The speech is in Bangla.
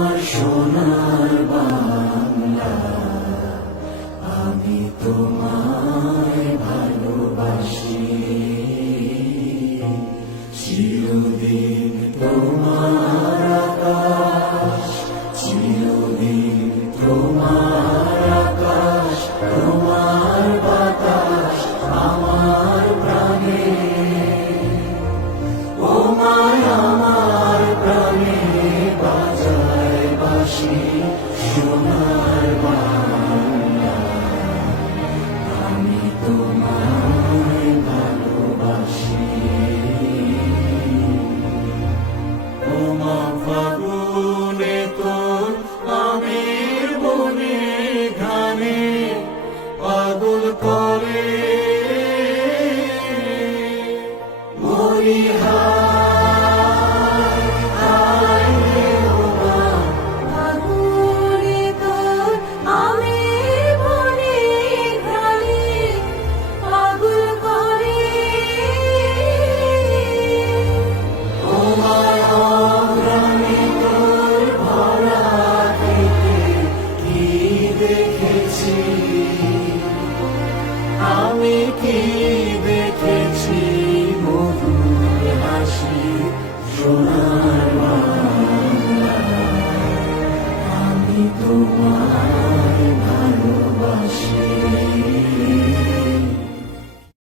আমার সোনার বাংলা, আমি তোমায় ভালোবাসি। চিরদিন তোমার আকাশ, চিরদিন তোমার আকাশ, তোমার বাতাস আমার প্রাণে। ও মায় আমার প্রাণে বাজায় বাঁশি সোনার বাংলা, আমি তোমায় ভালোবাসি। ও মা ফাগুনে তোর আমের বনে ঘানে পাগল করে মরি ফাগুনে তোর আমের বনে ঘ্রাণে পাগল করে। ও মায় অগ্রামে তোর ভরা খেতে কি দেখেছি, আমি কি দেখেছি মধুর হাসি সোনা